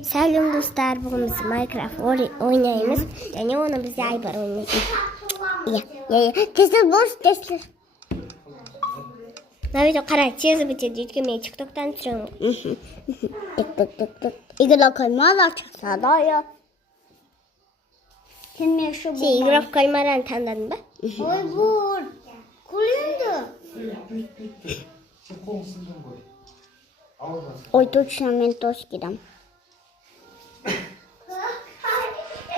Сәлем достар, бүгін біз Майнкрафт ойнаймыз. Және оны бізде Айбар ойнайды. Тезір болшы, тезір. Мына видео қарай, тезі бітеді. Өйткені мен тиктоктан түсіремін. Игра в кальмара часа, я. Сен мен şu Сен игра в кальмараны таңдадың ба? Ой, бұл. Күлінді. Ой, точно мен тос кидам.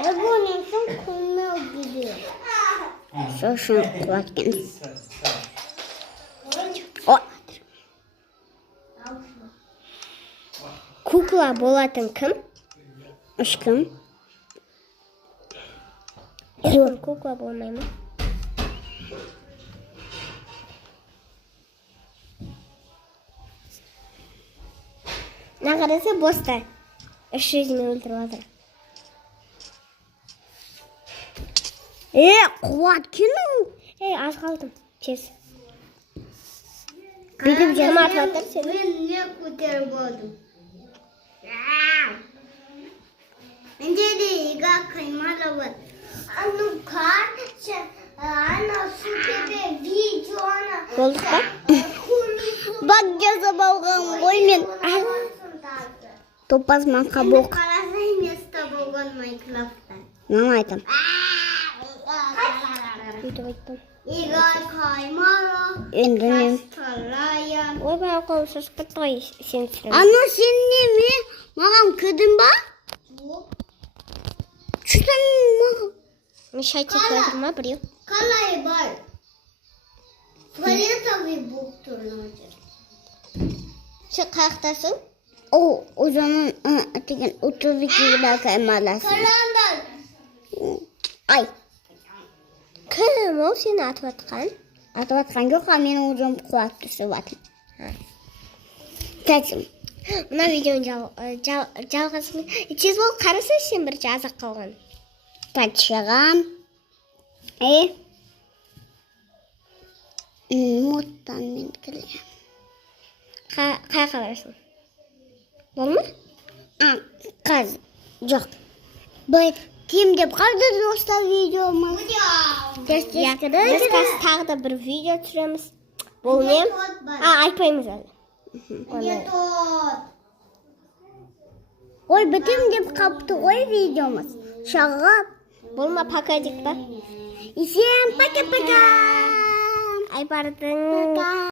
Ой, бұл не үшін күлмеу gidiyor. Сосын құлаткен. Ой. Кукла болатын кім? Ешкім. Кукла болмай ма? Мына қараса боста. 300 мен өлтіріп жатыр. Қуат кенің. Аз қалдым. Тез. Бүйтіп Кім атып жатыр сені? Мен не көтеріп алдым. Менде де игра кальмара бар. Болдық па? Бак жазып алған ғой мен. Топазман қабық. Қарасай место болған Майнкрафтта. Мен айтам. Бүйтіп айттым. Игра кальмара. Енді мен. Ой, бай қолым шошып кетті ғой, сен түсіремін. Ана сен неме? Маған күдің ба? Шытан маған. Мен шайтек өтір ма біреу? Қалай бар? Фиолетовый болып тұрын өтір. Сен қаяқтасың? O zaman деген 32 игра кальмарасы. Karanдар. Ай. Кім ол сені атып атқан? Атып атқан жоқ, менің ұжым қуат түсіп атым. Тәтім. Мына видеоның жалғасымен. Тез бол, қараса сен бірінші азақ қалған. Тәтшіғам. Моттан мен кірем. Қай қаларсың? Бол ма? Қаз. Жоқ. Бұл кем деп қалды достар видеомыз. Біз қазір тағы да бір видео түсіреміз. Бұл не? Айтпаймыз әлі. Ой, бітім деп қапты ғой видеомыз. Шағып. Болма, пока дейік па? Всем пока-пока. Айбардың